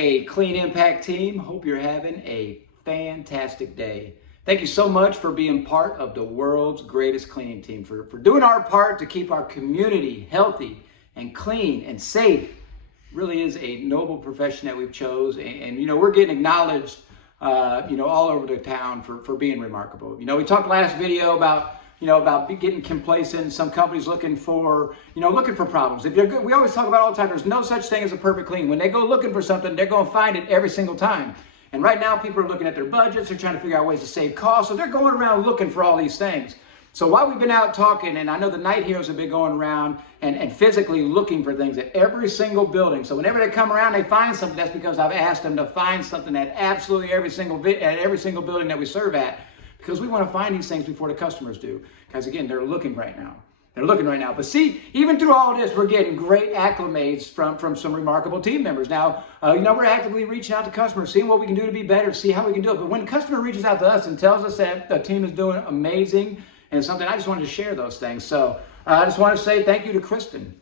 a Clean Impact team. Hope you're having a fantastic day. Thank you so much for being part of the world's greatest cleaning team, for doing our part to keep our community healthy and clean and safe. It really is a noble profession that we've chose, and you know, we're getting acknowledged all over the town for being remarkable. You know, we talked last video about getting complacent. Some companies looking for problems. If they're good, we always talk about all the time, there's no such thing as a perfect clean. When they go looking for something, they're going to find it every single time. And right now, people are looking at their budgets. They're trying to figure out ways to save costs. So they're going around looking for all these things. So while we've been out talking, and I know the night heroes have been going around and physically looking for things at every single building. So whenever they come around, they find something. That's because I've asked them to find something at absolutely every single building that we serve at, because we want to find these things before the customers do. Because again, they're looking right now. They're looking right now. But see, even through all this, we're getting great acclimates from some remarkable team members. Now, we're actively reaching out to customers, seeing what we can do to be better, see how we can do it. But when a customer reaches out to us and tells us that the team is doing amazing and something, I just wanted to share those things. So I just want to say thank you to Kristen.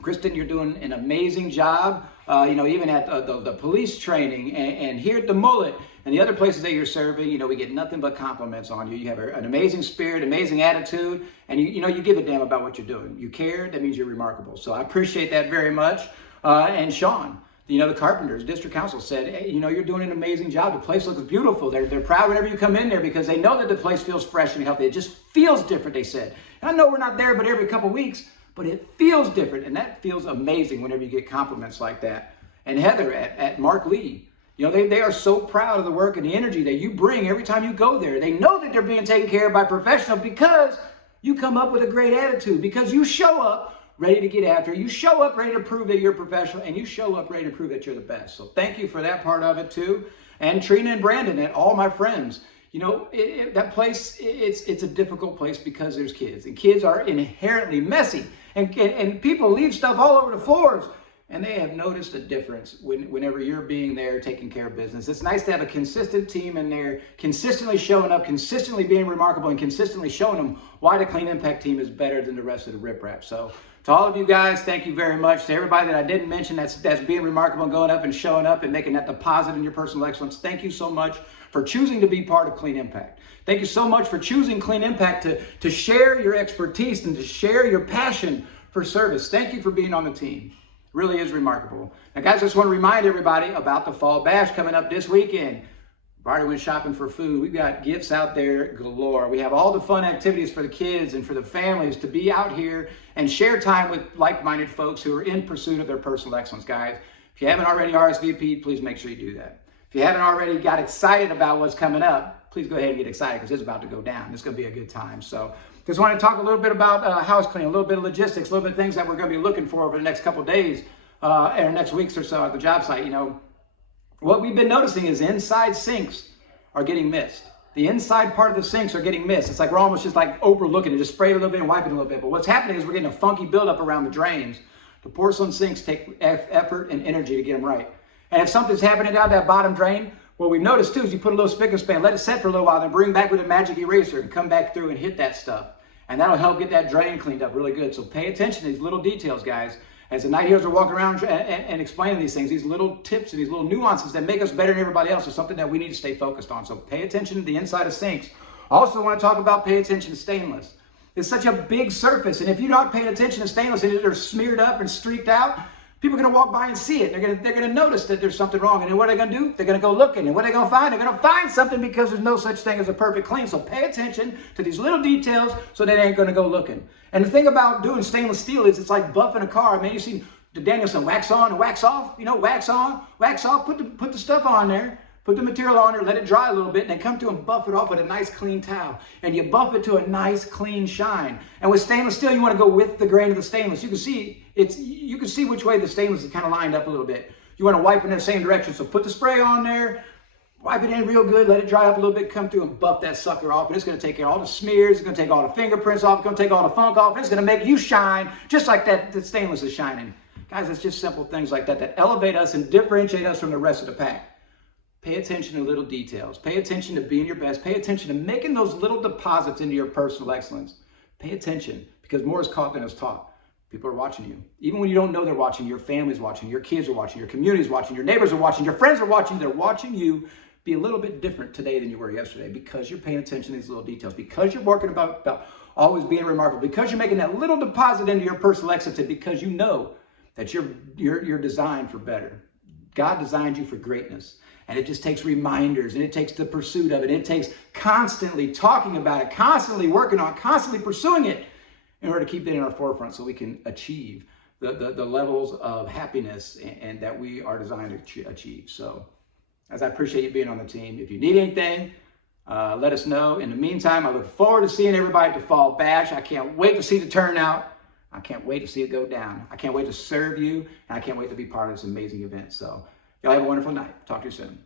Kristen, you're doing an amazing job, even at the police training and here at the Mullet and the other places that you're serving. We get nothing but compliments on you. You have an amazing spirit, amazing attitude, and you give a damn about what you're doing. You care, that means you're remarkable. So I appreciate that very much. And Sean, the carpenters, district council said, hey, you're doing an amazing job. The place looks beautiful. They're proud whenever you come in there because they know that the place feels fresh and healthy. It just feels different, they said. And I know we're not there but every couple weeks, but it feels different, and that feels amazing whenever you get compliments like that. And Heather at Mark Lee, they are so proud of the work and the energy that you bring every time you go there. They know that they're being taken care of by professionals because you come up with a great attitude, because you show up ready to get after it. You show up ready to prove that you're professional, and you show up ready to prove that you're the best. So thank you for that part of it too. And Trina and Brandon and all my friends. That place, it's a difficult place because there's kids, and kids are inherently messy, and people leave stuff all over the floors, and they have noticed a difference whenever you're being there taking care of business. It's nice to have a consistent team in there, consistently showing up, consistently being remarkable, and consistently showing them why the Clean Impact team is better than the rest of the riprap. So to all of you guys, thank you very much. To everybody that I didn't mention that's being remarkable and going up and showing up and making that deposit in your personal excellence, thank you so much for choosing to be part of Clean Impact. Thank you so much for choosing Clean Impact to share your expertise and to share your passion for service. Thank you for being on the team. It really is remarkable. Now guys, I just want to remind everybody about the Fall Bash coming up this weekend. We've already went shopping for food. We've got gifts out there galore. We have all the fun activities for the kids and for the families to be out here and share time with like-minded folks who are in pursuit of their personal excellence, guys. If you haven't already RSVP'd, please make sure you do that. If you haven't already got excited about what's coming up, please go ahead and get excited because it's about to go down. It's going to be a good time. So just want to talk a little bit about house cleaning, a little bit of logistics, a little bit of things that we're going to be looking for over the next couple of days and next weeks or so at the job site. What we've been noticing is inside sinks are getting missed. The inside part of the sinks are getting missed. It's like we're almost just like overlooking it, just spray it a little bit and wipe it a little bit. But what's happening is we're getting a funky buildup around the drains. The porcelain sinks take effort and energy to get them right. And if something's happening down that bottom drain, what we've noticed too is you put a little spick and span, let it set for a little while, then bring back with a magic eraser and come back through and hit that stuff. And that'll help get that drain cleaned up really good. So pay attention to these little details, guys. As the night heroes are walking around and explaining these things, these little tips and these little nuances that make us better than everybody else is something that we need to stay focused on. So pay attention to the inside of sinks. I also want to talk about pay attention to stainless. It's such a big surface, and if you're not paying attention to stainless and they're smeared up and streaked out, people are going to walk by and see it. They're going to notice that there's something wrong. And then what are they going to do? They're going to go looking. And what are they going to find? They're going to find something because there's no such thing as a perfect clean. So pay attention to these little details so they ain't going to go looking. And the thing about doing stainless steel is it's like buffing a car. I mean, you see the Danielson wax on and wax off. Wax on, wax off. Put the stuff on there. Put the material on there, let it dry a little bit, and then come through and buff it off with a nice clean towel. And you buff it to a nice clean shine. And with stainless steel, you want to go with the grain of the stainless. You can see which way the stainless is kind of lined up a little bit. You want to wipe in the same direction. So put the spray on there, wipe it in real good, let it dry up a little bit, come through and buff that sucker off. And it's going to take care of all the smears, it's going to take all the fingerprints off, it's going to take all the funk off, and it's going to make you shine just like the stainless is shining. Guys, it's just simple things like that elevate us and differentiate us from the rest of the pack. Pay attention to little details. Pay attention to being your best. Pay attention to making those little deposits into your personal excellence. Pay attention, because more is caught than is taught. People are watching you. Even when you don't know they're watching, your family's watching, your kids are watching, your community's watching, your neighbors are watching, your friends are watching. They're watching you be a little bit different today than you were yesterday because you're paying attention to these little details, because you're working about always being remarkable, because you're making that little deposit into your personal exited, because you know that you're designed for better. God designed you for greatness. And it just takes reminders, and it takes the pursuit of it. It takes constantly talking about it, constantly working on it, constantly pursuing it in order to keep it in our forefront so we can achieve the levels of happiness and that we are designed to achieve. So as I appreciate you being on the team, if you need anything, let us know. In the meantime, I look forward to seeing everybody at the Fall Bash. I can't wait to see the turnout. I can't wait to see it go down. I can't wait to serve you, and I can't wait to be part of this amazing event. So y'all have a wonderful night. Talk to you soon.